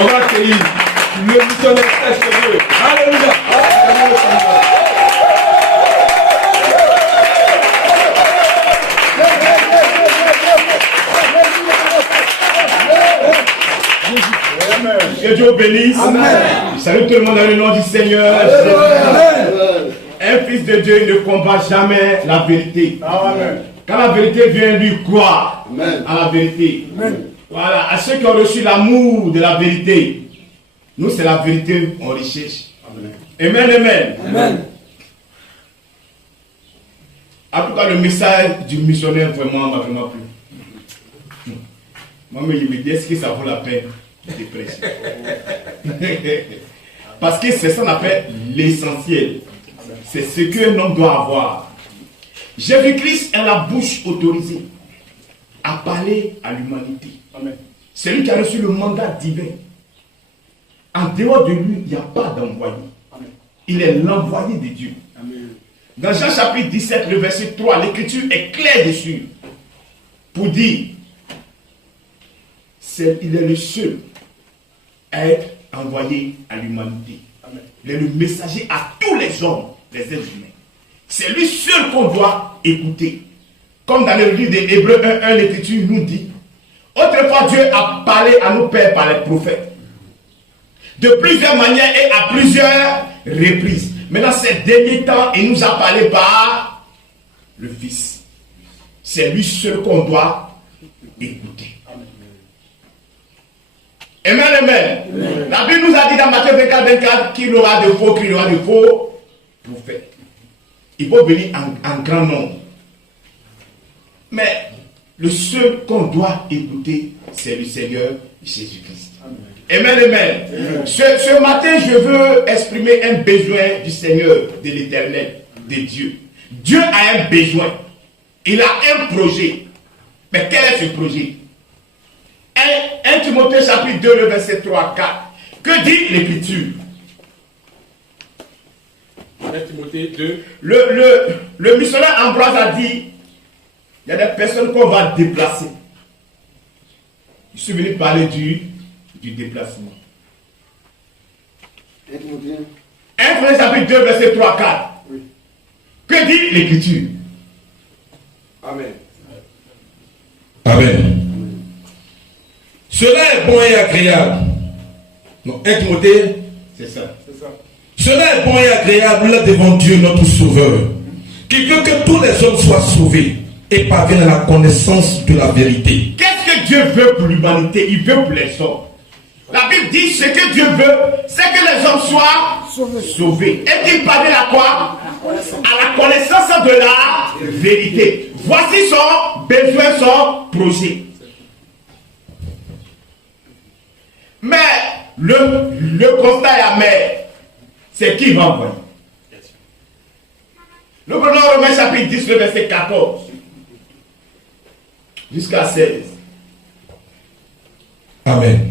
On va accueillir le missionnaire SDE. Alléluia. Que Dieu bénisse. Amen. Salut tout le monde dans le nom du Seigneur. Amen. Un fils de Dieu ne combat jamais la vérité. Amen. Quand la vérité vient, lui croire à la vérité. Amen. Voilà, à ceux qui ont reçu l'amour de la vérité, nous c'est la vérité, on recherche. Amen. Amen, amen. Amen. En tout cas, le message du missionnaire vraiment m'a vraiment plu. Moi, il me dit, est-ce que ça vaut la peine de prêcher? Parce que c'est ça qu'on appelle l'essentiel. C'est ce qu'un homme doit avoir. Jésus-Christ est la bouche autorisée à parler à l'humanité. C'est lui qui a reçu le mandat divin. En dehors de lui, il n'y a pas d'envoyé. Il est l'envoyé de Dieu. Amen. Dans Jean chapitre 17, le verset 3, l'écriture est claire dessus. Pour dire, il est le seul à être envoyé à l'humanité. Il est le messager à tous les hommes, les êtres humains. C'est lui seul qu'on doit écouter. Comme dans le livre des Hébreux 1.1, l'écriture nous dit, autrefois Dieu a parlé à nos pères par les prophètes. De plusieurs manières et à plusieurs reprises. Maintenant, ces derniers temps, il nous a parlé par le Fils. C'est lui seul qu'on doit écouter. Amen, amen. Amen. La Bible nous a dit dans Matthieu 24 qu'il y aura de faux, qu'il y aura de faux prophètes. Il faut venir en grand nombre. Mais le seul qu'on doit écouter, c'est le Seigneur Jésus-Christ. Amen, amen. Amen. Ce matin, je veux exprimer un besoin du Seigneur, de l'Éternel, de Dieu. Dieu a un besoin. Il a un projet. Mais quel est ce projet? 1 Timothée chapitre 2, le verset 3, 4. Que dit l'Écriture? 1 Timothée 2. Le missionnaire Ambroise a dit, il y a des personnes qu'on va déplacer. Je suis venu parler du déplacement. 1 Timothée chapitre 2, verset 3, 4. Oui. Que dit l'Écriture? Amen. Amen. Cela est bon et agréable. Donc, 1 Timothée, c'est ça. Cela est bon et agréable devant Dieu notre Sauveur, qui veut que tous les hommes soient sauvés et parviennent à la connaissance de la vérité. Qu'est-ce que Dieu veut pour l'humanité? Il veut pour les hommes. La Bible dit ce que Dieu veut, c'est que les hommes soient sauvés. Et qu'il parvienne à quoi? À la connaissance de la vérité. Voici son besoin, son projet. Mais le constat est amer. C'est qui va envoyer? Nous prenons Romains chapitre 10, le verset 14 jusqu'à 16. Amen.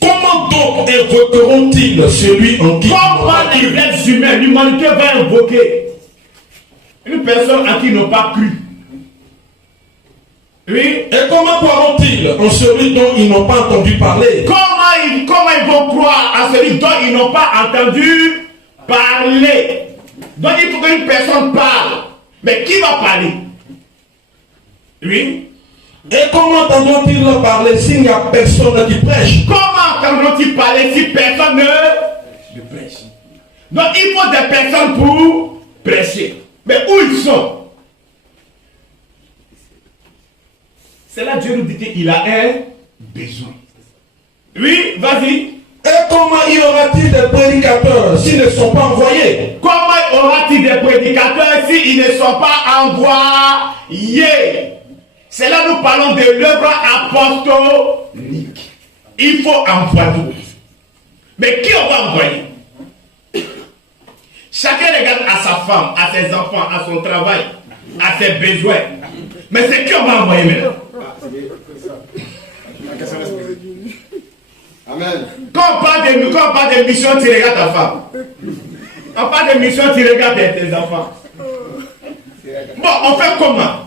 Comment donc invoqueront-ils celui en qui... Comment les êtres humains, l'humanité va invoquer une personne à qui ils n'ont pas cru? Oui. Et comment croiront-ils en celui dont ils n'ont pas entendu parler? Comment ils vont croire à celui dont ils n'ont pas entendu parler? Donc il faut qu'une personne parle. Mais qui va parler? Oui. Et comment entendront-ils parler s'il n'y a personne qui prêche? Comment entendront-ils parler si personne ne prêche? Donc il faut des personnes pour prêcher. Mais où ils sont? C'est là que Dieu nous dit qu'il a un besoin. Oui, vas-y. Et comment y aura-t-il des prédicateurs s'ils ne sont pas envoyés? Comment y aura-t-il des prédicateurs s'ils ne sont pas envoyés? C'est là que nous parlons de l'œuvre apostolique. Il faut envoyer. Mais qui on va envoyer? Chacun regarde à sa femme, à ses enfants, à son travail, à ses besoins. Mais c'est qui on va envoyer maintenant? Amen. Quand on parle de mission, tu regardes ta femme. On parle de mission, tu regardes tes enfants. Bon, on fait comment?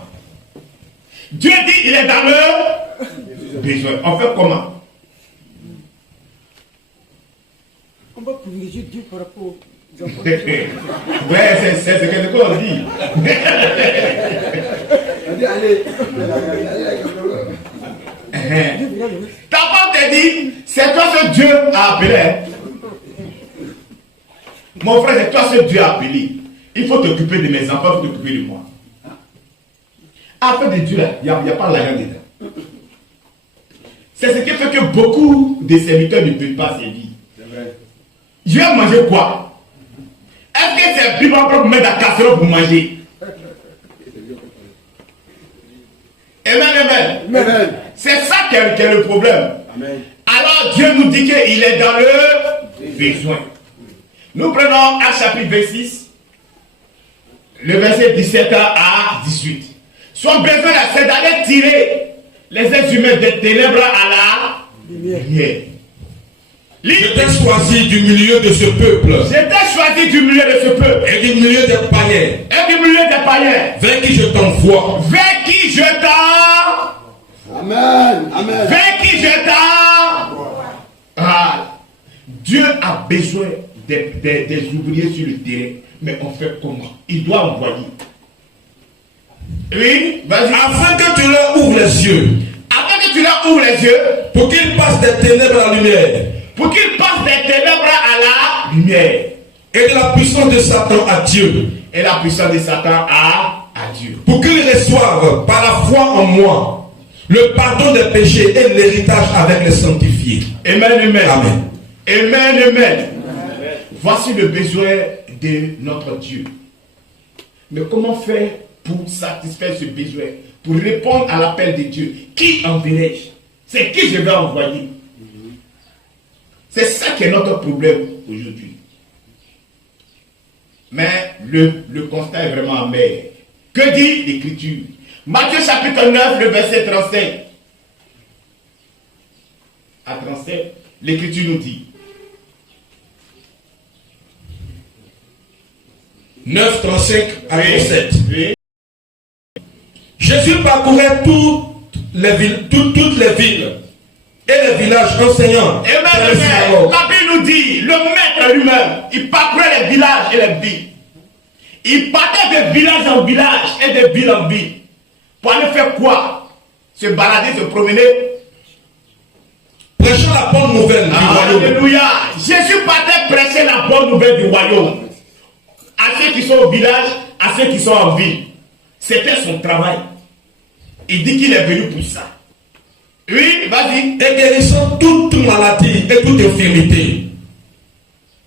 Dieu dit il est dans le besoin. On fait comment? pas privilégier Dieu par rapport aux enfants. Ouais, c'est ce que on dit. Allez. Ta femme te dit, c'est toi ce Dieu a appelé. Mon frère, c'est toi ce Dieu a appelé. Il faut t'occuper de mes enfants, il faut t'occuper de moi. Après de Dieu, il n'y a pas l'argent dedans. C'est ce qui fait que beaucoup de serviteurs ne peuvent pas servir. Je vais manger quoi? Est-ce que c'est plus bon pour mettre la casserole pour manger? Amen. C'est ça qui est le problème. Amen. Alors Dieu nous dit qu'il est dans le besoin. Nous prenons Actes chapitre 26, le verset 17 à 18. Son besoin, c'est d'aller tirer les êtres humains des ténèbres à la lumière. J'étais choisi du milieu de ce peuple. J'étais choisi du milieu de ce peuple. Et du milieu des païens. Et du milieu des païens. Vers qui je t'envoie. Vers qui je t'envoie. Amen. Vers qui je t'envoie. Ah, Dieu a besoin des ouvriers sur le terrain. Mais on fait comment? Il doit envoyer. Oui, vas-y. Afin que tu leur ouvres les yeux. Afin que tu leur ouvres les yeux. Pour qu'ils passent des ténèbres à la lumière. Pour qu'ils passent des ténèbres à la lumière. Et de la puissance de Satan à Dieu. Et la puissance de Satan à Dieu. Pour qu'ils reçoivent par la foi en moi le pardon des péchés et l'héritage avec les sanctifiés. Amen. Amen. Amen. Voici le besoin de notre Dieu. Mais comment faire pour satisfaire ce besoin? Pour répondre à l'appel de Dieu? Qui enverrai-je? C'est qui je vais envoyer? C'est ça qui est notre problème aujourd'hui. Mais le constat est vraiment amer. Que dit l'Écriture? Matthieu chapitre 9, le verset 35. À 37, l'Écriture nous dit. 9, 35 à 37. Oui. Jésus parcourait toutes les villes et les villages enseignants. Amen. La Bible nous dit, le maître lui-même, il parcourait les villages et les villes. Il partait de village en village et de ville en ville. Pour aller faire quoi? Se balader, se promener. Prêchant la bonne nouvelle du royaume. Alléluia. Jésus partait prêcher la bonne nouvelle du royaume. À ceux qui sont au village, à ceux qui sont en ville. C'était son travail. Il dit qu'il est venu pour ça. Oui, vas-y. Et guérissant toute maladie et toute infirmité.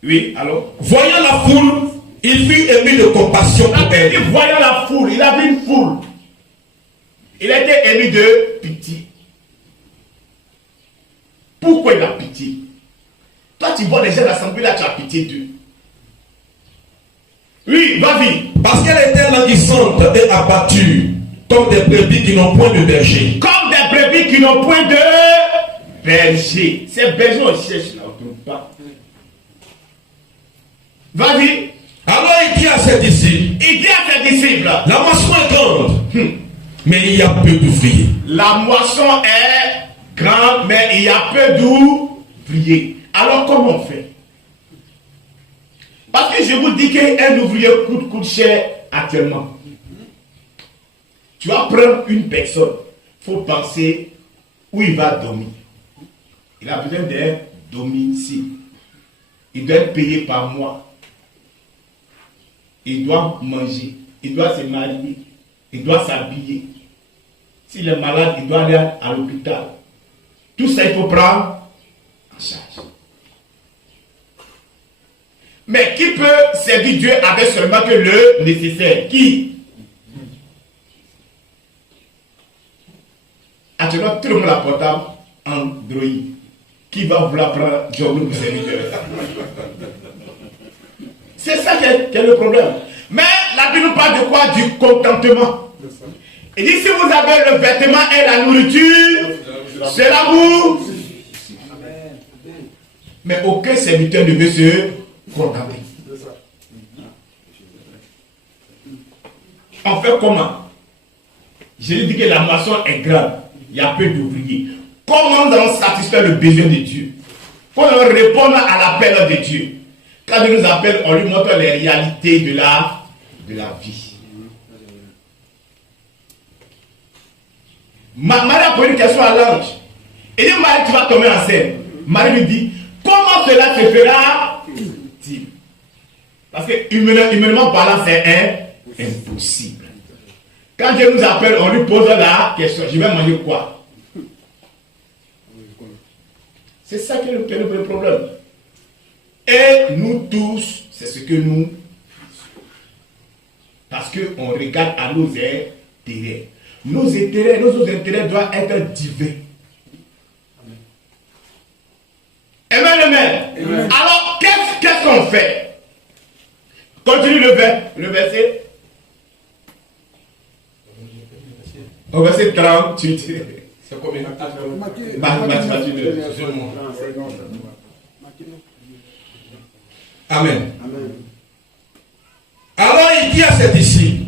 Oui, alors. Voyant la foule, il fut ému de compassion pour elle. Voyant la foule, il a vu une foule. Il a été ému de pitié. Pourquoi il a pitié? Toi, tu vois les gens de l'assemblée là, tu as pitié d'eux. Oui, vas-y. Parce qu'elle était languissante et abattue, comme des brebis qui n'ont point de berger. Comme des brebis qui n'ont point de berger. Ces bergers, on cherche là, on ne trouve pas. Vas-y. Alors il dit à ses disciples. La moisson est grande, mais il y a peu d'ouvriers. La moisson est grande, mais il y a peu d'ouvriers. Alors comment on fait? Parce que je vous dis qu'un ouvrier coûte cher actuellement. Tu vas prendre une personne, il faut penser où il va dormir. Il a besoin d'un domicile. Il doit être payé par mois. Il doit manger. Il doit se marier. Il doit s'habiller. S'il est malade, il doit aller à l'hôpital. Tout ça, il faut prendre en charge. Mais qui peut servir Dieu avec seulement que le nécessaire? Qui? Actuellement, tout le monde a portable Android. Qui va vouloir prendre Dieu pour servir Dieu? C'est ça qui est le problème. Mais la Bible nous parle de quoi? Du contentement. Il dit, si vous avez le vêtement et la nourriture, cela vous. Mais aucun serviteur ne veut se contenter. On fait comment? Je lui dis que la moisson est grande. Il y a peu d'ouvriers. Comment nous allons satisfaire le besoin de Dieu? faut répondre à l'appel de Dieu. Quand Dieu nous appelle, on lui montre les réalités de la vie. Marie a posé une question à l'ange. Il dit, Marie, tu vas tomber enceinte. Marie lui dit, comment cela se fera-t-il? Parce que humainement parlant, c'est impossible. Quand Dieu nous appelle, on lui pose la question, je vais manger quoi? C'est ça qui est le problème. Et nous tous, c'est ce que nous faisons. Parce qu'on regarde à nos intérêts. Nos intérêts doivent être divins. Amen, amen. Alors, qu'est-ce qu'on fait? Continue le verset. Au verset 38. C'est combien? Amen. Alors il dit à ses disciples,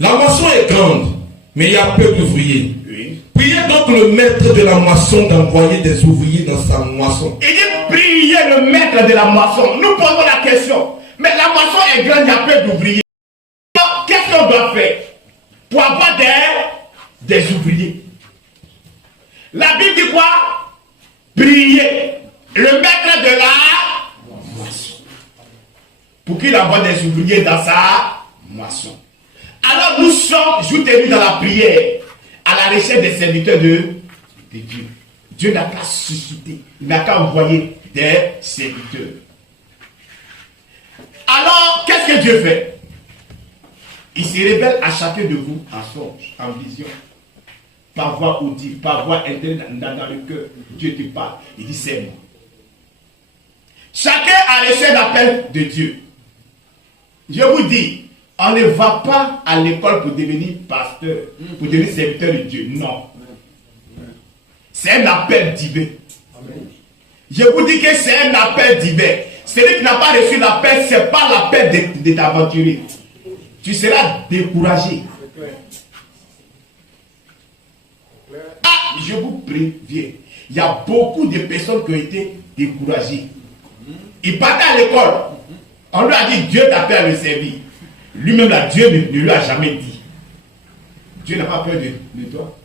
la moisson est grande, mais il y a peu d'ouvriers. Oui. Priez donc le maître de la moisson d'envoyer des ouvriers dans sa moisson. Il dit priez le maître de la moisson. Nous posons la question. Mais la moisson est grande, il y a peu d'ouvriers. Alors, qu'est-ce qu'on doit faire pour avoir des ouvriers? La Bible dit quoi? Priez le maître de la moisson pour qu'il envoie des ouvriers dans sa moisson. Alors nous sommes joutes dans la prière à la recherche des serviteurs de Dieu. Dieu n'a qu'à susciter, il n'a qu'à envoyer des serviteurs. Alors, qu'est-ce que Dieu fait? Il se révèle à chacun de vous en songe, en vision, par voix audible, par voix interne dans le cœur. Dieu te parle, il dit c'est moi. Chacun a reçu l'appel de Dieu. Je vous dis, on ne va pas à l'école pour devenir pasteur, pour devenir serviteur de Dieu. Non. C'est un appel divin. Je vous dis que c'est un appel divin. Celui qui n'a pas reçu l'appel, ce n'est pas l'appel de t'aventurer. Tu seras découragé. Ah, je vous préviens. Il y a beaucoup de personnes qui ont été découragées. Il partait à l'école. On lui a dit, Dieu t'appelle à le servir. Lui-même, là, Dieu ne lui a jamais dit. Dieu n'a pas peur de toi.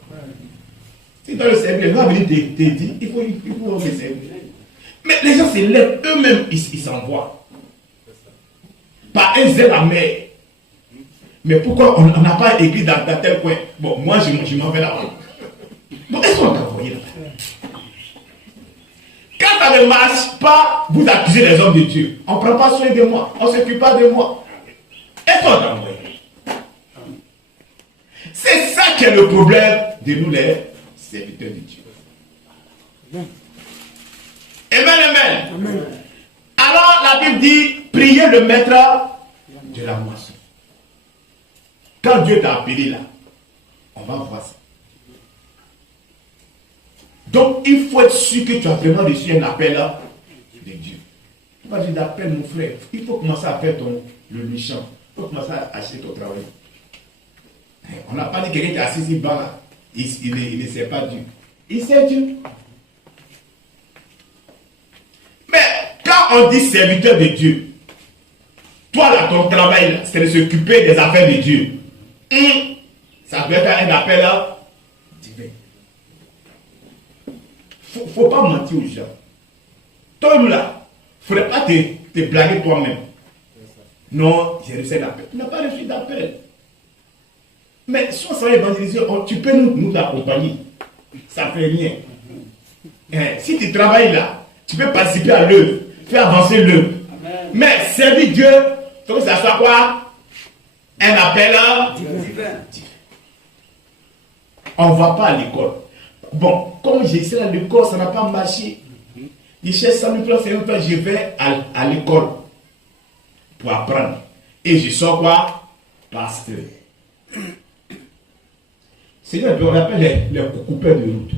Si tu dois le servir, il va venir te dire, il faut le servir. Mais les gens se lèvent, eux-mêmes, ils s'envoient. Par un zèle amer. Mais pourquoi on n'a pas écrit dans tel coin? Bon, moi, je m'en vais là-bas. Bon, est-ce qu'on t'a envoyé là-bas? Quand ça ne marche pas, vous accusez les hommes de Dieu. On ne prend pas soin de moi. On ne s'occupe pas de moi. Est-ce qu'on t'a envoyé? C'est ça qui est le problème de nous, les serviteurs de Dieu. Amen, amen. Alors, la Bible dit, priez le maître de la moisson. Quand Dieu t'a appelé là, on va voir ça. Donc, il faut être sûr que tu as vraiment reçu un appel de Dieu. Tu vas dire d'appel, mon frère. Il faut commencer à faire le méchant. Il faut commencer à acheter ton travail. On n'a pas dit quelqu'un qui est assis ici-bas là. Il ne sait pas Dieu. Il sait Dieu. Mais quand on dit serviteur de Dieu, toi là, ton travail, c'est de s'occuper des affaires de Dieu. Ça peut être un appel divin. Faut pas mentir aux gens. Toi là, il ne faudrait pas te blaguer toi-même. Non, j'ai reçu l'appel. Tu n'as pas reçu d'appel. Mais soit ça va évangéliser, tu peux nous accompagner. Ça ne fait rien. Si tu travailles là, tu peux participer à l'œuvre, faire avancer l'œuvre. Mais servir Dieu, il faut que ça soit quoi? Un appel divin. On ne va pas à l'école. Bon, comme j'ai essayé à l'école, ça n'a pas marché. Je cherche 100 000 francs, je vais à l'école pour apprendre. Et je sors quoi? Pasteur. Seigneur, on appelle les coupeurs de route.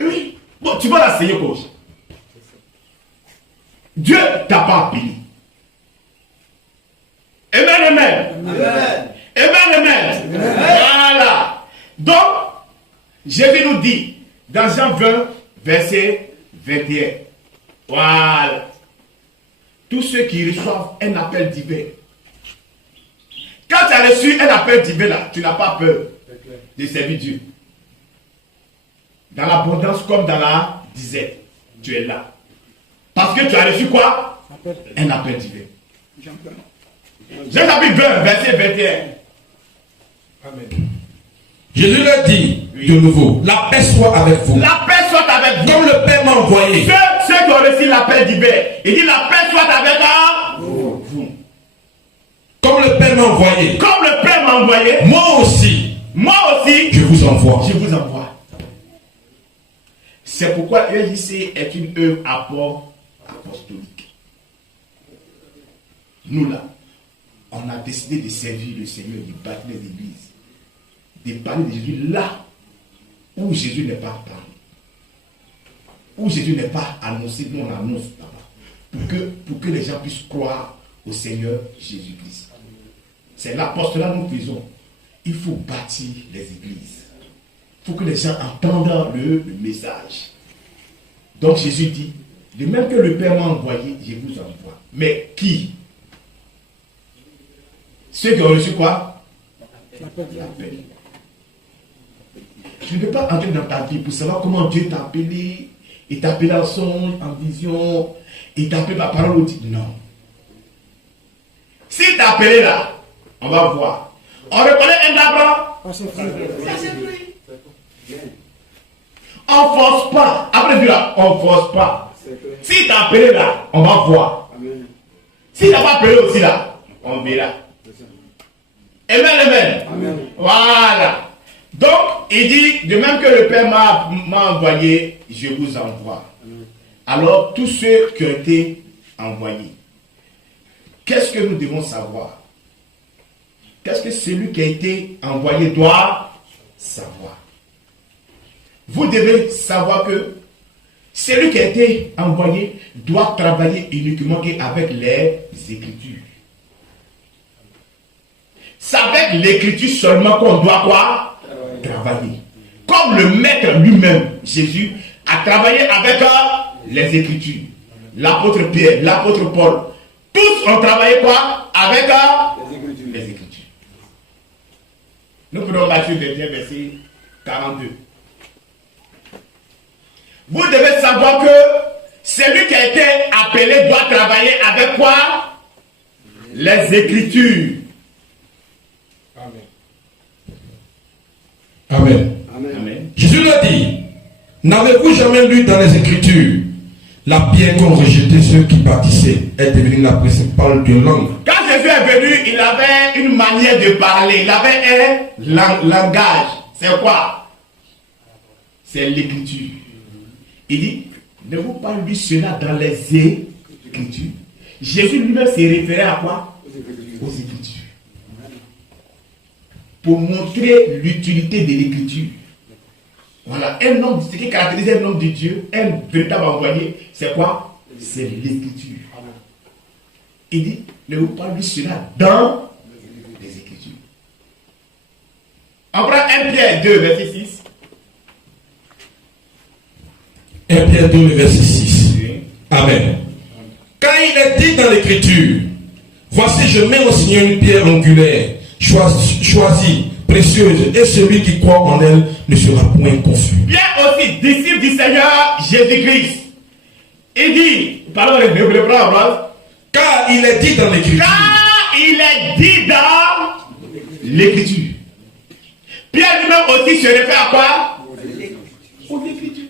Oui. Bon, tu vas l'enseigner comme ça. Dieu t'a pas appelé. Amen, amen. Amen. Amen, amen. Voilà. Donc, Jésus nous dit, dans Jean 20, verset 21. Voilà. Tous ceux qui reçoivent un appel divin. Quand tu as reçu un appel divin là, tu n'as pas peur de servir Dieu. Dans l'abondance comme dans la disette, tu es là. Parce que tu as reçu quoi? Un appel divin. Jean chapitre 20, verset 21. Amen. Jésus leur dit de nouveau, la paix soit avec vous. La paix soit avec vous. Comme le Père m'a envoyé. Ceux qui ont reçu l'appel divin, il dit la paix soit avec vous. Comme le Père m'a envoyé. Comme le Père m'a envoyé. Moi aussi, je vous envoie. Je vous envoie. C'est pourquoi l'UNJC est une œuvre apostolique. Nous là, on a décidé de servir le Seigneur, de bâtir les églises, de parler de Jésus là où Jésus n'est pas parlé, où Jésus n'est pas annoncé, nous on annonce là-bas, pour que les gens puissent croire au Seigneur Jésus-Christ. C'est l'apostolat que nous faisons. Il faut bâtir les églises. Il faut que les gens entendent le message. Donc Jésus dit, de même que le Père m'a envoyé, je vous envoie. Mais qui? Ceux qui ont reçu quoi? L'appel. Tu ne peux pas entrer dans ta vie pour savoir comment Dieu t'a appelé. Il t'a appelé en songe, en vision. Il t'a appelé par parole ou dit non. S'il t'a appelé là, on va voir. On reconnaît un arbre. On ne force pas. Après Dieu là, on ne force pas. S'il t'a appelé là, on va voir. S'il t'a pas appelé aussi là, on verra. Amen, amen. Voilà. Donc, il dit, de même que le Père m'a envoyé, je vous envoie. Alors, tous ceux qui ont été envoyés, qu'est-ce que nous devons savoir? Qu'est-ce que celui qui a été envoyé doit savoir? Vous devez savoir que celui qui a été envoyé doit travailler uniquement avec les Écritures. C'est avec l'écriture seulement qu'on doit quoi? Travailler. Comme le Maître lui-même, Jésus, a travaillé avec les Écritures. L'apôtre Pierre, l'apôtre Paul, tous ont travaillé quoi? Avec les Écritures. Nous prenons Matthieu 21, verset 42. Vous devez savoir que celui qui a été appelé doit travailler avec quoi? Les Écritures. Amen. Amen. Jésus l'a dit, n'avez-vous jamais lu dans les Écritures, la pierre qu'ont rejeté ceux qui bâtissaient est devenue la principale de langue. Quand Jésus est venu, il avait une manière de parler, il avait un langage. C'est quoi? C'est l'écriture. Il dit, ne vous parlez de cela dans les Écritures. Jésus lui-même s'est référé à quoi? Aux Écritures. Pour montrer l'utilité de l'écriture. Voilà, un homme, ce qui caractérise un homme de Dieu, un véritable envoyé, c'est quoi? C'est l'écriture. Il dit, ne vous parlez de cela dans les Écritures. On prend 1 Pierre 2, verset 6. 1 Pierre 2, verset 6. Amen. Car il est dit dans l'Écriture, voici je mets au Seigneur une pierre angulaire, choisie, précieuse, et celui qui croit en elle ne sera point confus. Pierre aussi, disciple du Seigneur Jésus-Christ. Il dit, pardon, le prendre. Car il est dit dans l'Écriture. Car il est dit dans l'Écriture. Pierre lui-même aussi se réfère à quoi? Aux Écritures.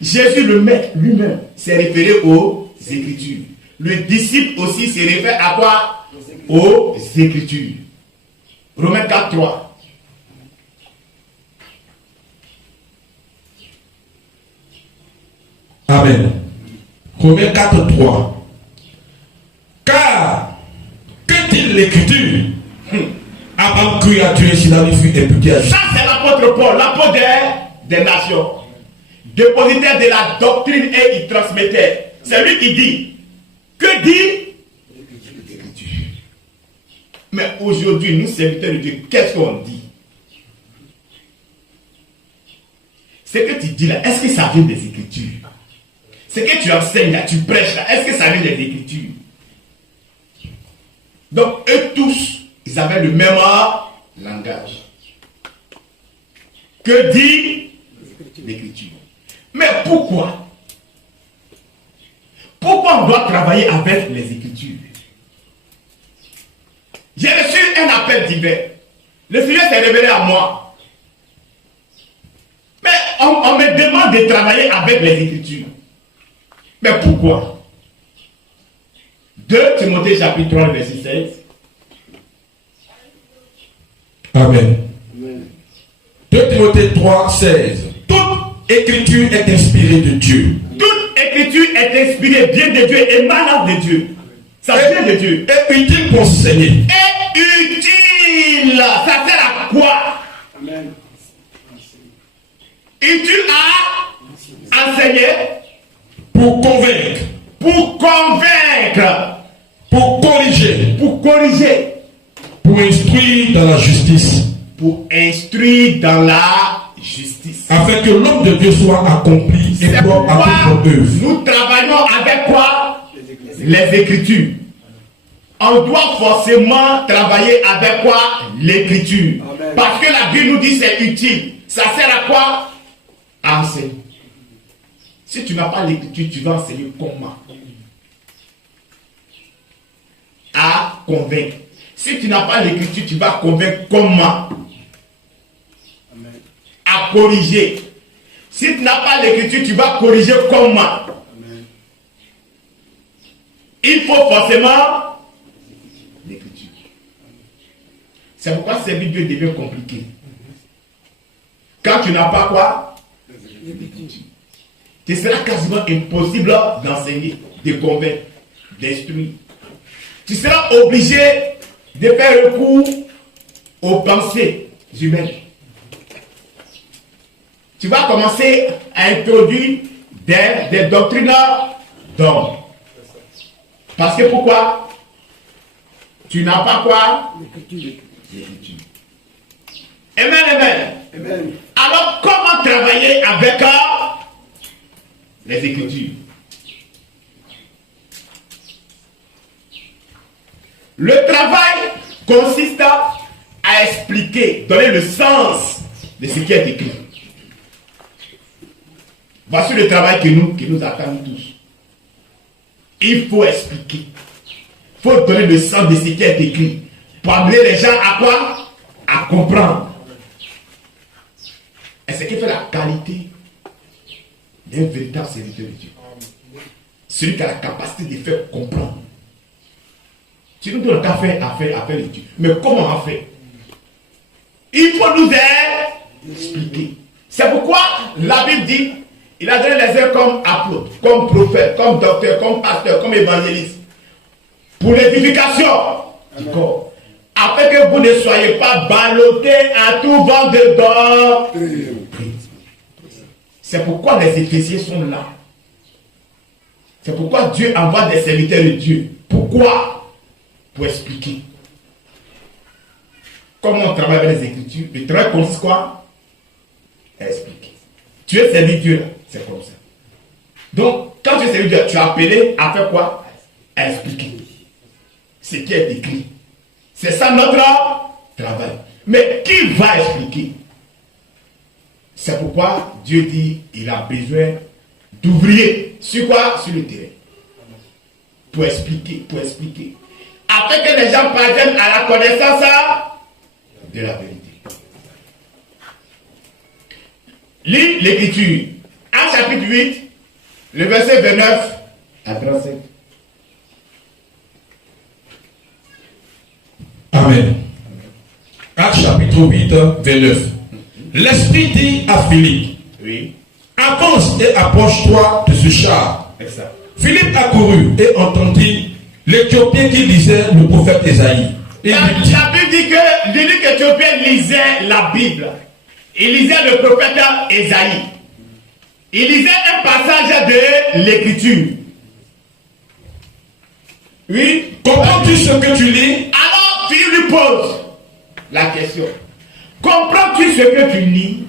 Jésus le Maître lui-même s'est référé aux Écritures. Le disciple aussi se réfère à quoi? Aux Écritures. Romains 4, 3. Amen. Romains 4, 3. Car, que dit l'Écriture? Avant cru à Dieu, s'il avait fut imputé à Dieu. Ça, c'est l'apôtre Paul, l'apôtre des nations. Dépositaire de la doctrine et il transmettait. C'est lui qui dit. Que dit l'Écriture? Mais aujourd'hui, nous, serviteurs de Dieu, qu'est-ce qu'on dit? Ce que tu dis là, est-ce que ça vient des Écritures? Ce que tu enseignes là, tu prêches là, est-ce que ça vient des Écritures? Donc, eux tous, ils avaient le même langage. Que dit l'Écriture? Mais pourquoi? Pourquoi on doit travailler avec les Écritures? J'ai reçu un appel divin. Le Seigneur s'est révélé à moi. Mais on me demande de travailler avec les Écritures. Mais pourquoi? 2 Timothée chapitre 3 verset 16. Amen. 2 Timothée 3, 16. Toute écriture est inspirée de Dieu. Toute écriture est inspirée, bien de Dieu, émanant de Dieu. Ça vient de Dieu. Est utile pour enseigner. Est utile. Ça sert à quoi? Amen. Utile à enseigner. Pour convaincre. Pour convaincre. Pour corriger. Pour corriger. Pour instruire dans la justice. Pour instruire dans la justice. Afin que l'homme de Dieu soit accompli et C'est propre pourquoi à toute œuvre. nous travaillons avec quoi? Les Écritures. On doit forcément travailler avec quoi? L'Écriture. Amen. Parce que la Bible nous dit c'est utile. Ça sert à quoi? À enseigner. Si tu n'as pas l'Écriture, tu vas enseigner comment? À convaincre. Si tu n'as pas l'Écriture, tu vas convaincre comment? Amen. À corriger. Si tu n'as pas l'Écriture, tu vas corriger comment? Amen. Il faut forcément l'Écriture. C'est pourquoi servir Dieu devient compliqué. Quand tu n'as pas quoi? L'Écriture. Ce sera quasiment impossible d'enseigner, de convaincre, d'instruire. Tu seras obligé de faire recours aux pensées humaines. Tu vas commencer à introduire des doctrines d'hommes. Parce que pourquoi? Tu n'as pas quoi? L'Écriture. Amen, amen. Amen. Alors comment travailler avec les Écritures? Le travail consiste à expliquer, donner le sens de ce qui est écrit. Voici le travail que nous attendons tous. Il faut expliquer. Il faut donner le sens de ce qui est écrit. Pour amener les gens à quoi? À comprendre. Et ce qui fait la qualité d'un véritable serviteur de Dieu. Celui qui a la capacité de faire comprendre. Tu nous donnes qu'à faire l'étude. Mais comment on fait? Il faut nous expliquer. C'est pourquoi la Bible dit, il a donné les uns comme apôtres, comme prophètes, comme docteurs, comme pasteurs, comme évangélistes. Pour l'édification du corps. Afin que vous ne soyez pas ballottés à tout vent de doctrine. C'est pourquoi les Éphésiens sont là. C'est pourquoi Dieu envoie des serviteurs de Dieu. Pourquoi? Pour expliquer. Comment on travaille avec les Écritures? Le travail consiste quoi? À expliquer. Tu es servi Dieu là, c'est comme ça. Donc, quand tu es servi Dieu, tu es appelé à faire quoi? À expliquer ce qui est écrit. C'est ça notre travail. Mais qui va expliquer? C'est pourquoi Dieu dit il a besoin d'ouvriers. Sur quoi? Sur le terrain. Pour expliquer, afin que les gens parviennent à la connaissance de la vérité. Lis l'Écriture. En chapitre 8, le verset 29 à 35. Amen. Actes chapitre 8, 29. L'Esprit dit à Philippe, Oui, avance et approche-toi de ce char. c'est ça. Philippe accourut et entendit l'Éthiopien qui lisait le prophète Ésaïe. Et La lui dit, Bible dit que l'unique Éthiopien lisait la Bible. Il lisait le prophète Ésaïe. Il lisait un passage de l'Écriture. Oui. comprends-tu ce que tu lis? Alors tu lui poses la question. Comprends-tu ce que tu lis?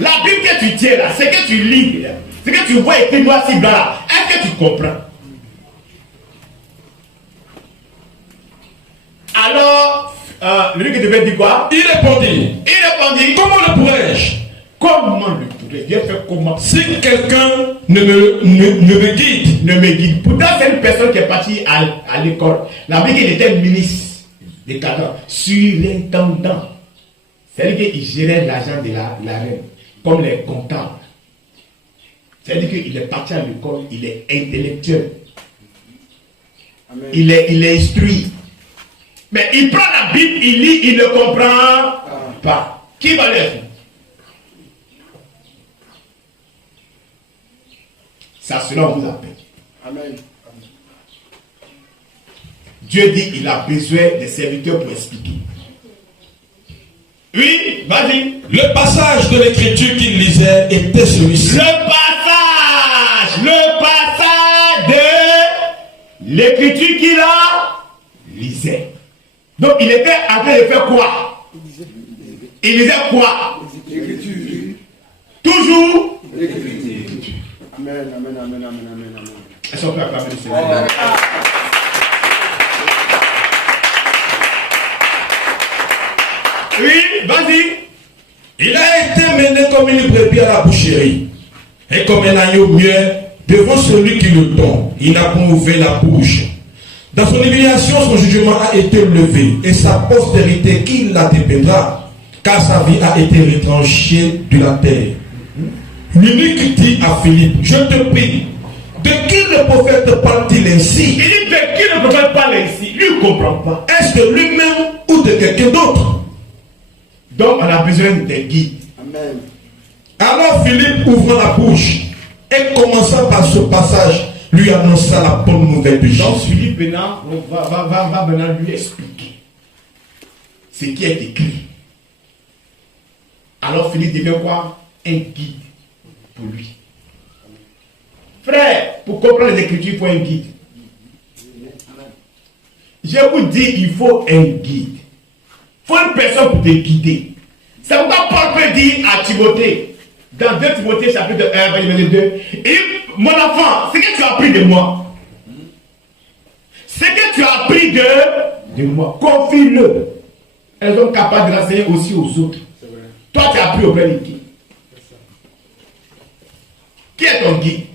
La Bible que tu tiens là, ce que tu lis, ce que tu vois écrit noir sur blanc là, est-ce que tu comprends? Alors, lui qui devait dire quoi? Il répondit, comment le pourrais-je? Comment le pourrais-je? Dieu fait comment? Si quelqu'un ne me guide. Pourtant, c'est une personne qui est partie à l'école. La Bible, il était ministre des cadres, surintendant. C'est-à-dire qu'il gérait l'argent de la reine, comme les comptables. C'est-à-dire qu'il est parti à l'école, il est intellectuel. Amen. Il est instruit. Mais il prend la Bible, il lit, il ne comprend pas. Qui va le faire? Ça cela vous appelle. Amen. Dieu dit qu'il a besoin des serviteurs pour expliquer. Oui, vas-y. Le passage de l'écriture qu'il lisait était celui-ci. Le passage de l'écriture qu'il a lisait. Donc il était en train de faire quoi? Il lisait quoi? L'écriture. Toujours l'écriture. Amen, amen, amen, amen, amen, amen. Est-ce qu'on peut acclamer le Seigneur? Oui, vas-y. Il a été mené comme une brebis à la boucherie, et comme un agneau muet devant celui qui le tond. Il n'a point ouvert la bouche. Dans son humiliation, son jugement a été levé, et sa postérité qui la dépendra, car sa vie a été retranchée de la terre. L'unique dit à Philippe, je te prie, de qui le prophète parle-t-il ainsi? Il dit de qui le prophète parle ainsi? Lui ne comprend pas. Est-ce de lui-même ou de quelqu'un d'autre? Donc on a besoin des guides. Amen. Alors Philippe ouvra la bouche et commença par ce passage, lui annonça la bonne nouvelle de Jésus. Donc Philippe maintenant va maintenant lui expliquer ce qui est écrit. Alors Philippe devient quoi? Un guide pour lui. Frère, pour comprendre les Écritures, il faut un guide. Je vous dis, il faut un guide. Il faut une personne pour te guider. C'est pourquoi Paul peut dire à Timothée, dans 2 Timothée chapitre 1, verset 2, et mon enfant, ce que tu as appris de moi, ce que tu as appris de moi, confie-le. Elles sont capables de l'enseigner aussi aux autres. Toi, tu as appris auprès de qui? Qui est ton guide?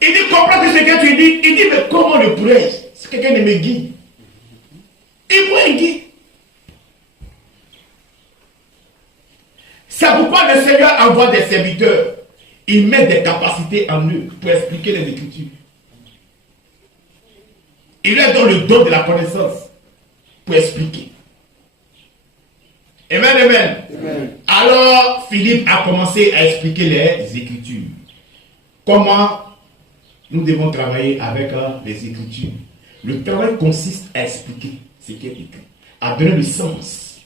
Il dit, comprends ce que tu dis. Il dit, mais comment le pourrais-je? Si quelqu'un ne me guide, il faut un guide. C'est pourquoi le Seigneur envoie des serviteurs. Il met des capacités en eux pour expliquer les Écritures. Il leur donne le don de la connaissance pour expliquer. Amen, amen. Amen. Alors, Philippe a commencé à expliquer les Écritures. Comment nous devons travailler avec les Écritures. Le travail consiste à expliquer ce qui est écrit, à donner le sens,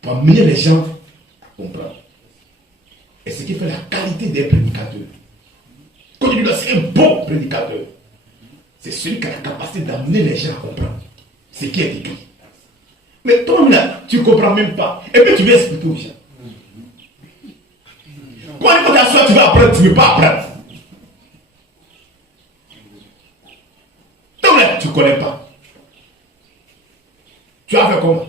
pour amener les gens à comprendre. Et ce qui fait la qualité des prédicateurs. Quand il dit c'est un bon prédicateur, c'est celui qui a la capacité d'amener les gens à comprendre ce qui est écrit. Mais toi là, tu ne comprends même pas. Et puis tu veux expliquer aux gens. Quand il faut t'asseoir, tu vas apprendre, tu ne veux pas apprendre. Donc là, tu ne connais pas. Tu as fait comment?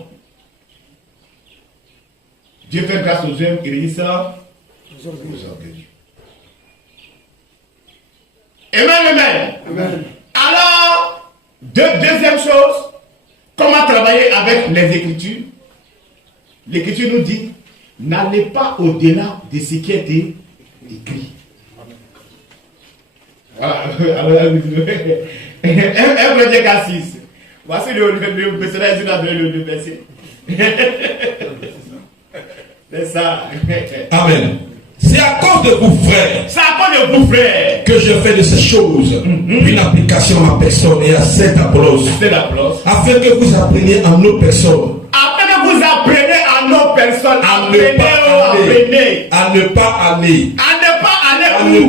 Dieu fait grâce aux hommes, il dit ça aux orgueilleux. Amen, amen. Alors, deuxième chose, comment travailler avec les Écritures? L'Écriture nous dit, n'allez pas au-delà de ce qui a été écrit. Voilà. 1 Corinthiens 6. Voici le personnage du verset. C'est ça. Amen. C'est à cause de vous, frères. C'est à cause de vous, frères, que je fais de ces choses une application à ma personne et à cette Apollos. Afin que vous appreniez en nos personnes. Afin que vous appreniez en nos personnes. À ne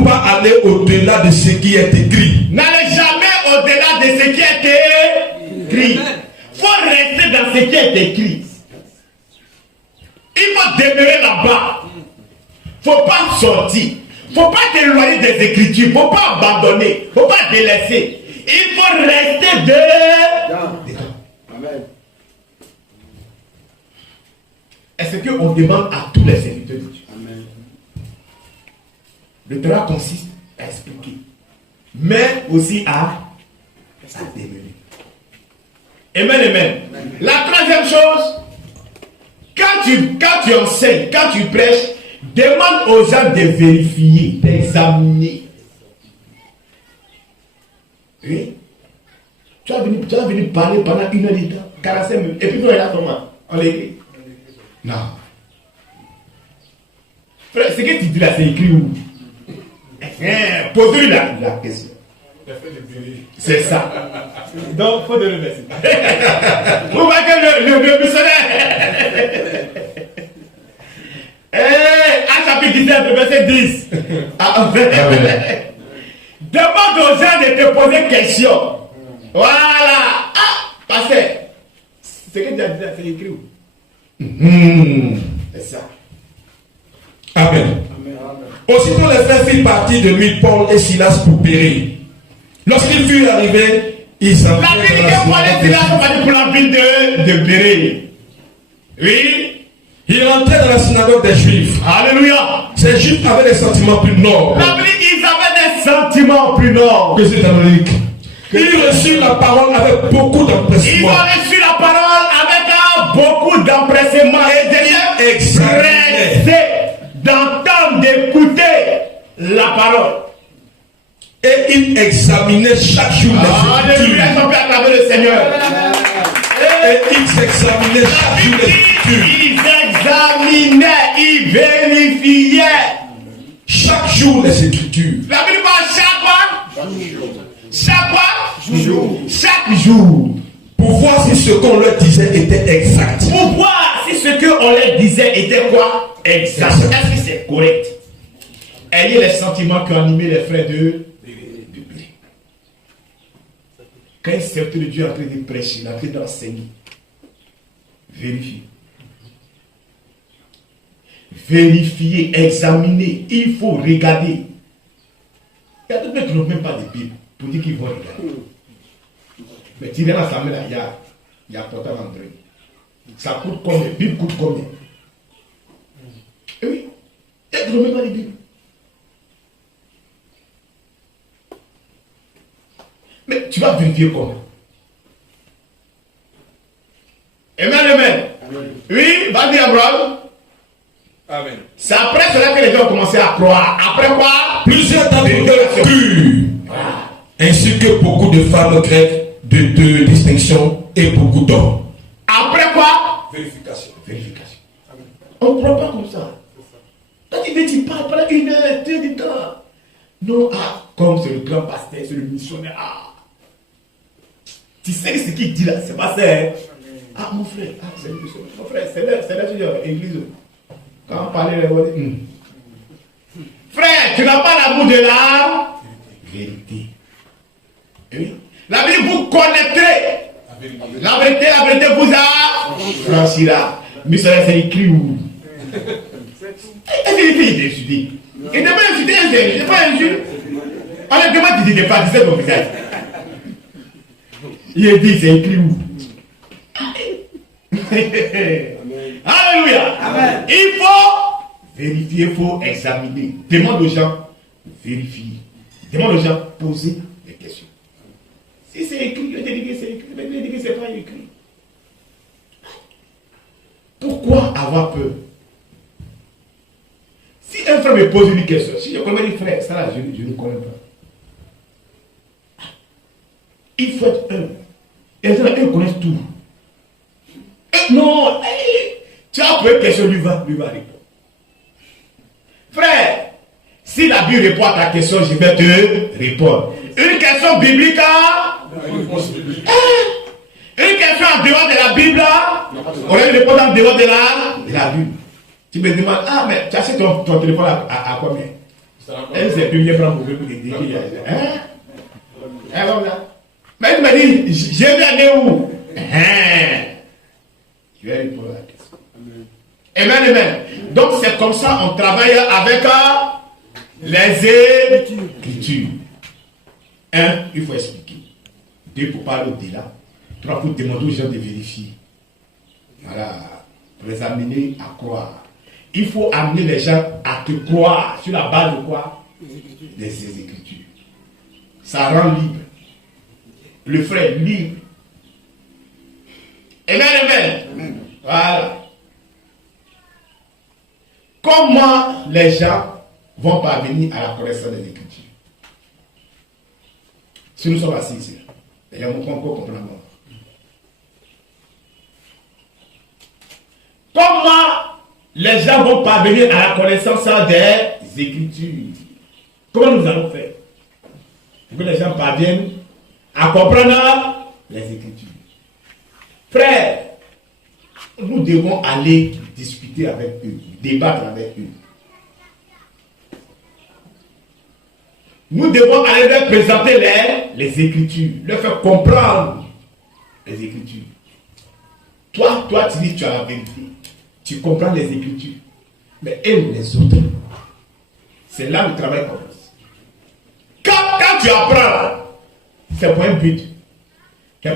pas aller au-delà de ce qui est écrit. N'allez jamais au-delà de ce qui est écrit. Il faut rester dans ce qui est écrit. Il faut demeurer là-bas. Il ne faut pas sortir. Il ne faut pas t'éloigner des Écritures. Il ne faut pas abandonner. Il ne faut pas délaisser. Il faut rester dedans. Amen. Est-ce qu'on demande à tous les serviteurs de Dieu? Amen. Le travail consiste à expliquer, mais aussi à demeurer. Amen, amen. La troisième chose, quand tu enseignes, quand tu prêches, demande aux gens de vérifier, d'examiner. Oui. Tu vas venir parler pendant 1 heure de temps, 45 minutes, et puis tu vas là comment? On l'écrit. Non. Frère, ce que tu dis là, c'est écrit où? Pose-lui la question. C'est ça. Donc, il faut donner le verset. Vous voyez le missionnaire. Acte chapitre 17, verset 10. Demande aux gens de te poser question. Voilà. Pasteur, ce que tu as dit là, c'est écrit où? C'est ça. Amen. Aussitôt les frères firent partie de lui, Paul et Silas, pour périr. Lorsqu'ils furent arrivés, ils s'en La ville de Paul et Silas sont partis pour la ville de Béret. Oui. Ils rentraient dans la synagogue des Juifs. Alléluia. Ces Juifs avaient des sentiments plus nobles La ville, ils avaient des sentiments plus nobles que ceux d'Amérique. Ils reçurent la parole avec beaucoup Ils d'empressement. ont reçu la parole avec beaucoup d'empressement et d'étaient pressés d'entendre, d'écouter la parole. Et ils examinaient chaque jour les Alléluia, Écritures. ils ont fait acclamer le Seigneur. Et ils examinaient chaque jour les Écritures. Ils examinaient, ils vérifiaient. Chaque jour les Écritures. La Bible parle chaque fois. Chaque fois. Chaque jour. Pour voir si ce qu'on leur disait était exact. Pour voir si ce qu'on leur disait était quoi? Exact. Est-ce que c'est correct? Ayez les sentiments qui ont animé les frères de Béret. Quand un serviteur de Dieu est en train de prêcher, il est en train d'enseigner, vérifiez. Vérifier, examiner, il faut regarder. Il y a d'autres qui n'ont même pas de Bible pour dire qu'ils vont regarder. Mais tu dans l'assemblée là, il y a portable André. Ça coûte combien? La Bible coûte combien? Et oui, il y a d'autres qui n'ont même pas de Bible. Mais tu vas vérifier comment? Amen, amen. Oui, vas-y Abraham. Amen. C'est après cela que les gens ont commencé à croire. Après quoi? Plusieurs d'entre eux crurent, ainsi que beaucoup de femmes grecques de distinction et beaucoup d'hommes. Après quoi? Vérification. Vérification. On ne croit pas comme ça. Quand tu parles pendant 1 heure, 2 heures de temps. Non, comme c'est le grand pasteur, c'est le missionnaire. Tu sais ce qu'il dit là, c'est pas ça. Hein? Mon frère, c'est le missionnaire. Mon frère, c'est l'église. Quand on parlait, frère, tu n'as pas l'amour de la vérité. Oui. La Bible vous connaîtrez. La vérité vous affranchira. Mais cela c'est écrit où? Est-ce qu'il est étudié? Il n'est pas étudié, il n'est pas étudié. Alors comment tu dis de pas dire ton visage? Il est dit, c'est écrit où? Alléluia. Amen. Il faut vérifier, il faut examiner. Demande aux gens, vérifier. Demande aux gens, poser des questions. Si c'est écrit, je te dis que c'est écrit, mais je te dis que ce n'est pas écrit. Pourquoi avoir peur? Si un frère me pose une question, si je connais les frères, ça là, je ne connais pas. Il faut être un. Et les gens, ils connaissent tout. Non, tu as posé une question, lui va répondre. Frère, si la Bible répond à ta question, je vais te répondre. Une question biblique, une question en dehors de la Bible, on va répondre en dehors de la Bible. Tu me demandes, mais tu achètes ton téléphone à combien? C'est plus bien prendre pour dire qu'il y a. Mais tu me dis, je vais aller où? Je vais répondre à la question. Amen, amen. Donc c'est comme ça on travaille avec les Écritures. 1, il faut expliquer. 2, il faut parler au-delà. 3, il faut demander aux gens de vérifier. Voilà. Pour les amener à croire. Il faut amener les gens à te croire. Sur la base de quoi? Des Écritures. Ça rend libre. Le frère libre. Amen, amen. Voilà. Comment les gens vont parvenir à la connaissance des Écritures? Si nous sommes assis ici, les gens vont encore comprendre. Comment les gens vont parvenir à la connaissance des Écritures? Comment nous allons faire pour que les gens parviennent à comprendre les Écritures? Frère, nous devons aller discuter avec eux, débattre avec eux. Nous devons aller leur présenter les Écritures, leur faire comprendre les Écritures. Toi, tu dis que tu as la vérité. Tu comprends les Écritures. Mais elles, les autres, c'est là où le travail commence. Quand tu apprends, c'est pour un but.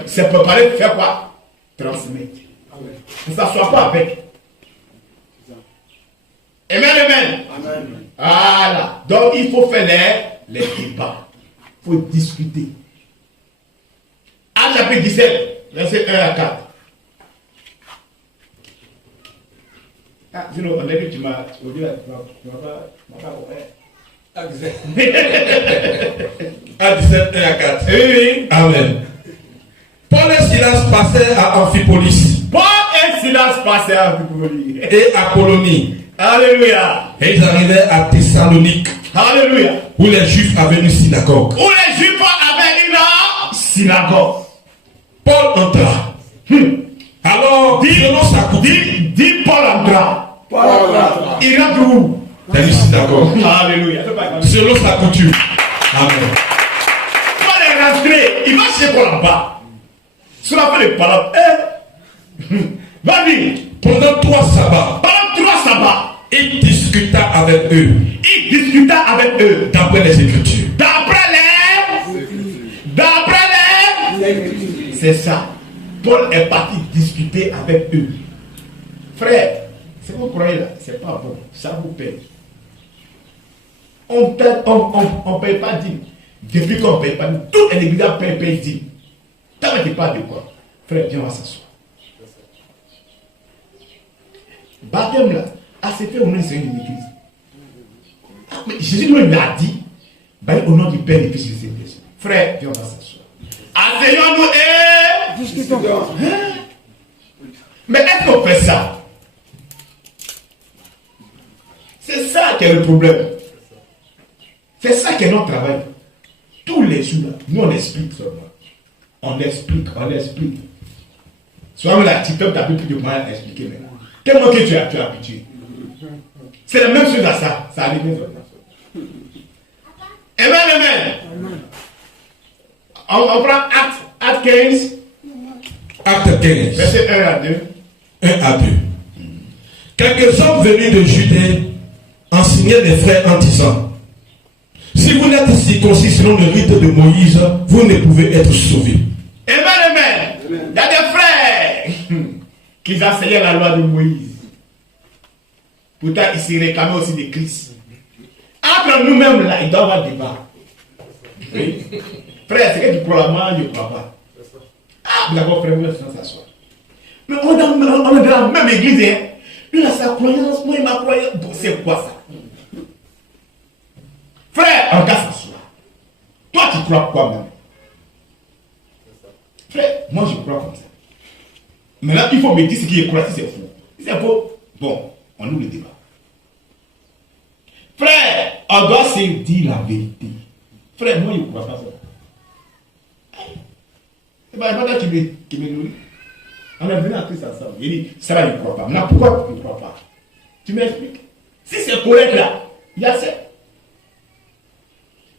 C'est préparer, faire quoi? Transmettre. Ne s'assoit pas avec. Amen, amen. Amen. Voilà. Donc il faut faire les débats. Il faut discuter. Actes chapitre 17, verset 1 à 4. Ah, sinon, on a vu que tu m'as pas. Acte 17, 1 à 4. Oui. Amen. Paul et Silas passaient à Amphipolis. Paul et Silas passaient à Amphipolis. Et à Colonie. Alléluia. Et ils arrivaient à Thessalonique. Alléluia. Où les Juifs avaient une synagogue. Où les Juifs avaient une synagogue. Paul entra. Alors, selon sa coutume, Dis Paul entra. Il rentre où? dans une synagogue. Alléluia. Selon sa coutume. Amen. Paul est rentré. Il va chez Paul en bas. Sur la fin de parole. Va-y. Pendant 3 sabbats, Pendant 3 sabbats, il discuta avec eux il discuta avec eux. d'après les Écritures. C'est ça. Paul est parti discuter avec eux. Frère, ce que vous croyez là, c'est pas bon. Ça vous paye. On ne paye pas dîme. Depuis qu'on ne paye pas dîme, toute l'église paye dîme. T'as dit pas de quoi? Frère, viens, on va s'asseoir. Baptême là, à ce fait au nom du Seigneur de l'église. Ah, mais Jésus nous l'a dit. Au nom du Père, du Fils et du Saint-Esprit. Frère, viens, on va s'asseoir. Asseyons-nous et Discutons. Mais est-ce qu'on fait ça? C'est ça qui est le problème. C'est ça qui est notre travail. Tous les jours, là, nous on explique seulement. On explique. Soit là, TikTok t'as plus de mal à expliquer maintenant. Tellement que tu es habitué. C'est la même chose à ça. Ça arrive seulement. Amen. On prend Acte 15. Acte 15, Verset 1 à 2. 1 à 2. Quelques hommes venus de Judée enseignaient les frères en disant: si vous n'êtes circoncis selon le rite de Moïse, vous ne pouvez être sauvés. Amen. Il y a des frères qui enseignaient la loi de Moïse. Pourtant, ils se réclamaient aussi de Christ. Entre nous-mêmes, là, il doit y avoir débat. Oui. Frère, c'est que tu crois moi, je ne crois pas. Ah, d'accord, frère, vous êtes s'asseoir. Mais on est dans la même église. Hein. Lui, il a sa croyance, moi, il m'a croyance. Bon, c'est quoi ça? Frère, on va s'asseoir. Toi, tu crois quoi même? Frère, moi, je crois comme ça. Maintenant, il faut me dire ce qui est croit, si c'est faux. Si c'est faux, bon, on ouvre le débat. Frère, on doit se dire la vérité. Frère, moi, je ne crois pas ça. C'est pas toi qui me nourrit. On est venu à Christ ensemble. Il dit, ça va, je ne crois pas. Maintenant, pourquoi tu ne crois pas? Tu m'expliques? Si c'est correct là, il y a ça.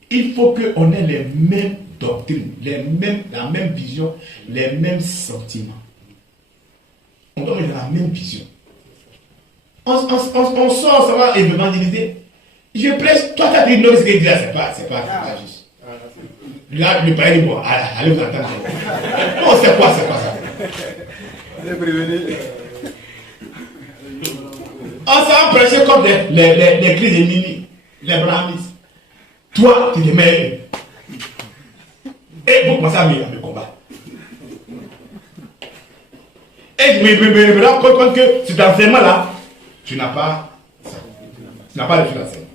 Il faut qu'on ait les mêmes doctrines, la même vision, les mêmes sentiments. On doit avoir la même vision. on sort, ça va évangéliser. Je prêche, toi tu as dit non, ce qu'il dit là, c'est pas juste. Là, le père dit bon, allez vous entendre. Oh, c'est quoi ça? Allez prévenir. On s'en prêcher comme les crises de Nini, les brahmis. Toi, tu te mets. Et vous commencez à me combattre. Et je me rends compte que cet enseignement-là, tu n'as pas ça. Tu n'as pas le financement.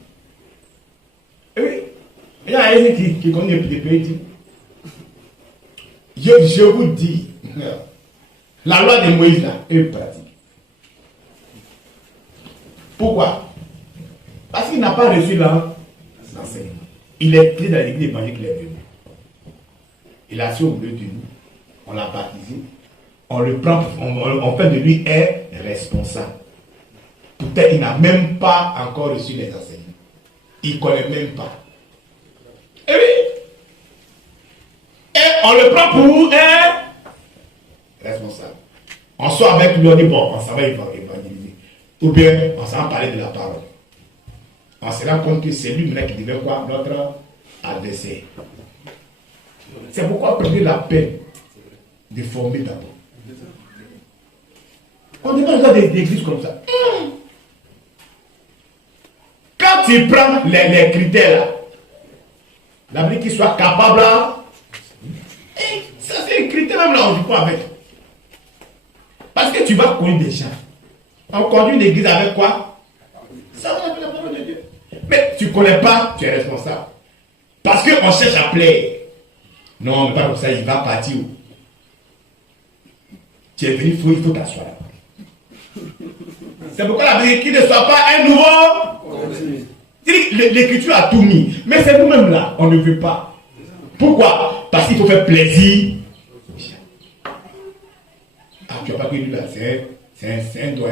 Et oui, il y a un qui connaît des pays. Je vous dis, la loi de Moïse là est pratique. Pourquoi? Parce qu'il n'a pas reçu l'enseignement. Il est pris dans l'église évangélique, il est venu. Il a assis au milieu de nous. On l'a baptisé. On le prend, on fait de lui un responsable. Peut-être il n'a même pas encore reçu les enseignements. Il ne connaît même pas. Et oui. Et on le prend pour un responsable. On sort avec lui, on dit bon, on s'en va évangéliser. Ou bien on s'en va parler de la parole. On se rend compte que c'est lui maintenant qui devait quoi? Notre adversaire. C'est pourquoi prenez la peine de former d'abord. On devrait faire des églises comme ça. Quand tu prends les critères là, la Bible qu'il soit capable là, ça c'est un critère même là, on ne joue pas avec. Parce que tu vas conduire des gens. On conduit une église avec quoi? Ça va avec la parole de Dieu. Mais tu ne connais pas, tu es responsable. Parce qu'on cherche à plaire. Non, mais pas comme ça, il va partir. Tu es venu, il faut t'asseoir là. C'est pourquoi la Bible qu'il ne soit pas un nouveau. L'écriture a tout mis. Mais c'est nous-mêmes là, on ne veut pas. Pourquoi? Parce qu'il faut faire plaisir. Ah, tu n'as pas connu là, c'est un doigt.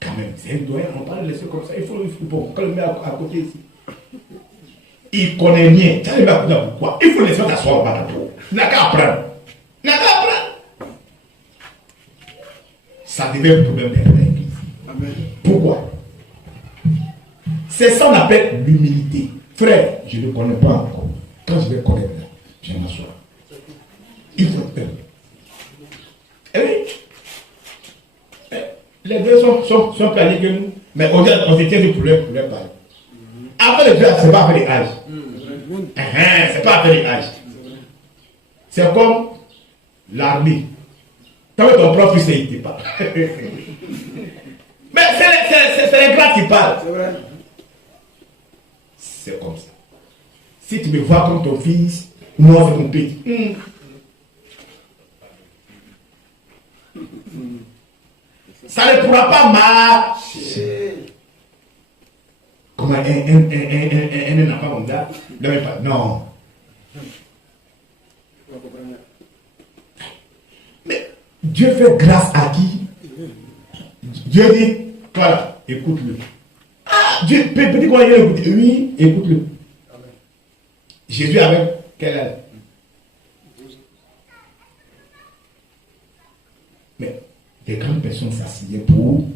Quand même, c'est un doigt, on parle de laisser comme ça. Il faut bon, quand le met à côté ici. Il connaît rien. Tu as le met à côté pourquoi? Il faut le laisser t'asseoir au bas d'abord. Il n'a qu'à apprendre. Il n'a qu'à apprendre. Ça devient un problème de l'église. Pourquoi? C'est ça qu'on appelle l'humilité. Frère, je ne connais pas encore. Quand je vais connaître, je vais m'asseoir. Il faut faire. Eh oui. Les deux sont plus âgés que nous. Mais on se tient pour leur parler. Après les deux, ce n'est pas après les âges. C'est pas après les âges. C'est comme l'armée. Tant que ton prof, il ne sait pas. Mais c'est les gars qui parlent. C'est comme ça. Si tu me vois comme ton fils, moi c'est mon petit. Ça ne pourra pas marcher. Comme un enfant comme ça. Non. Mais Dieu fait grâce à qui? Dieu dit, voilà, écoute-le. Ah, Dieu, petit quoi il a écouté? Oui, écoute-le. Jésus avec quel âge? Mais des grandes personnes s'assillaient pour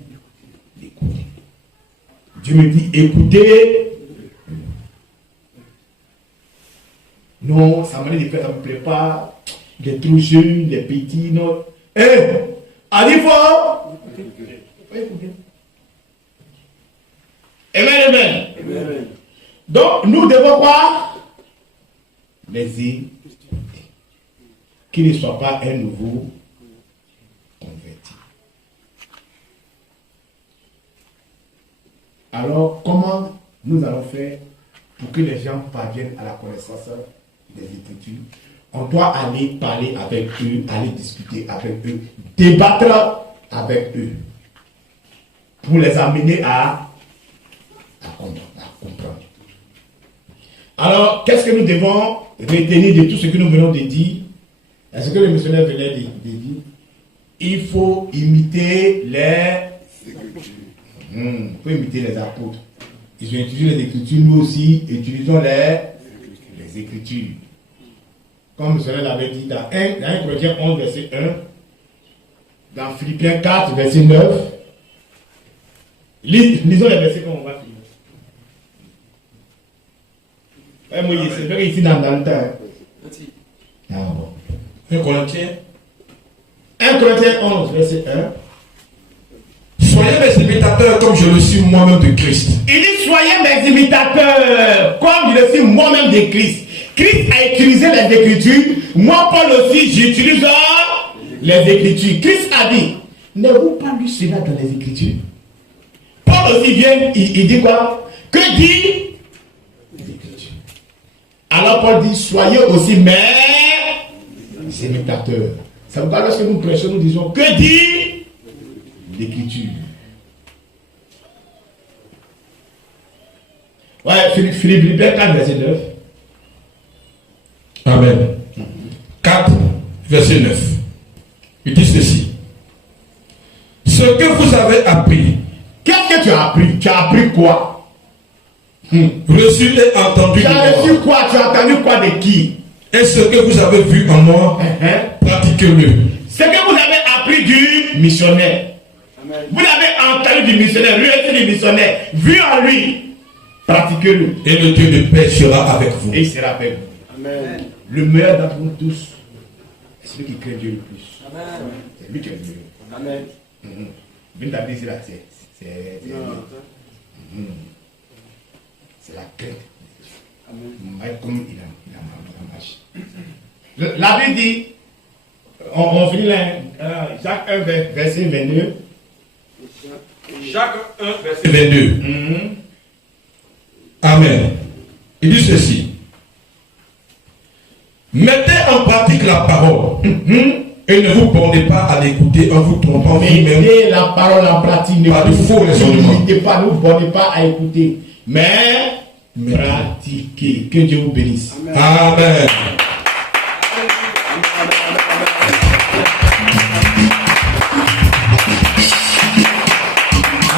l'écouter. Dieu me dit, écoutez. Non, ça m'a dit de faire, ça ne me plaît pas. Les trop jeunes, les petits, non. Allez fort. Amen. Donc, nous devons quoi? Les écouter. Qu'il ne soit pas un nouveau converti. Alors, comment nous allons faire pour que les gens parviennent à la connaissance des Écritures? On doit aller parler avec eux, aller discuter avec eux, débattre avec eux, pour les amener à comprendre. Alors, qu'est-ce que nous devons retenir de tout ce que nous venons de dire? Est-ce que le missionnaire venait de dire? Il faut imiter les Écritures. Il faut imiter les apôtres. Ils ont utilisé les Écritures, nous aussi, utilisons les Écritures. Comme le missionnaire l'avait dit dans 1 Corinthiens 11, verset 1, dans Philippiens 4, verset 9, Lisons les versets comme on va finir. Moïse, c'est vrai ici dans le temps. Ah bon. 1 Corinthiens 1 Corinthiens 11, verset 1. Soyez mes imitateurs comme je le suis moi-même de Christ. Il dit, soyez mes imitateurs comme je le suis moi-même de Christ. Christ a utilisé les Écritures. Moi, Paul aussi, j'utilise les Écritures. Christ a dit, n'avez-vous pas lu cela dans les Écritures? Paul aussi vient, il dit quoi? Que dit les Écritures? Alors Paul dit, soyez aussi mes imitateurs. Ça veut dire lorsque nous prêchons, nous disons, que dit l'Écriture? Ouais, Philippe 4, verset 9. Amen. 4, verset 9. Il dit ceci. Ce que vous avez appris. Qu'est-ce que tu as appris? Tu as appris quoi? Reçu et entendu. Tu as reçu quoi? Tu as entendu quoi de qui? Et ce que vous avez vu en moi, pratiquez-le. Ce que vous avez appris du missionnaire. Amen. Vous l'avez entendu du missionnaire, reçu du missionnaire, vu en lui, pratiquez-le. Et le Dieu de paix sera avec vous. Et il sera avec vous. Amen. Le meilleur d'entre nous tous, c'est celui qui craint Dieu le plus. Amen. C'est lui qui est le meilleur. Amen. C'est la crainte. Amen. Comme il a marché. La Bible dit, on finit là, Jacques 1, verset 22. Jacques 1, verset 22. Amen. Il dit ceci. Mettez en pratique la parole et ne vous bornez pas à l'écouter en vous trompant vous-même. Mettez la parole en pratique, ne vous bornez pas à écouter, mais pratiquez. Que Dieu vous bénisse. Amen.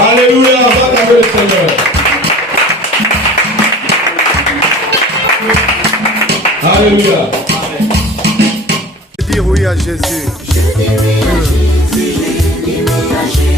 Alléluia, va t'avoir le Seigneur. Alléluia. Dire oui à Jésus. Je dis oui à Jésus, oui à Jésus.